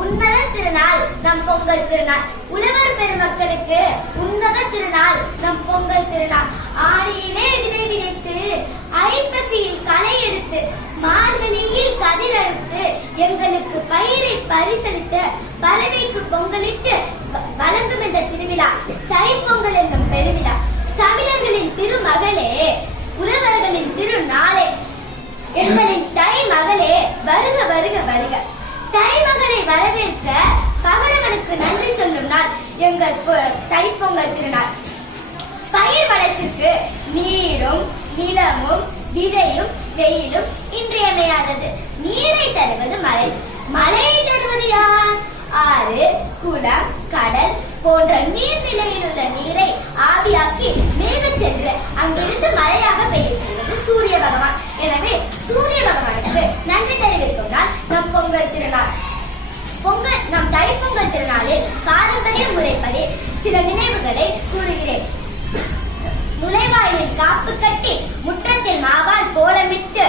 உன்னத திருநாள் நம் பொங்கல் திருநாள். உழவர் பெருமக்களுக்கு உன்னத திருநாள் நம் பொங்கல் திருநாள். ஆடியிலே விதை விதைத்து ஐப்பசியில் களை எடுத்து மார்கழியில் கதிர் அறுத்து எங்களுக்கு பயிரை பரிசளித்து பறவைக்கு பொங்கலிட்டு வழங்கும் என்ற திருவிழா தைப்பொங்கல் என்னும் பெருவிழா. தமிழர்களின் திருமகளே, உழவர்களின் திருநாளே, எங்களின் தை மகளே, வருக வருக வருக. தை மகளை வரவேற்க பகலவனுக்கு நன்றி சொல்லும் நாள் எங்கள் தைப்பொங்கல் திருநாள். பயிர் வளர்ச்சிக்கு நீரும் நிலமும் விதையும் வெயிலும் இன்றியமையாதது. நீரை தருவது மழை, மழையை தருவது யார்? ஆறு, குளம், கடல் போன்ற நீர்நிலையில் உள்ள நீரை ஆவியாக்கி மேக சென்று அங்கிருந்து மழையாக பெய்ய செய்வது சூரிய பகவான். எனவே சூரிய பகவானுக்கு நன்றி தெரிவிக்கும் நாள் நம் பொங்கல் திருநாள். நம் தைப்பொங்கல் திருநாளில் பாரம்பரிய முறைப்படி சில நினைவுகளை கூறுகிறேன். நுழைவாயிலில் காப்பு கட்டி முற்றத்தில் மாவால் கோலமிட்டு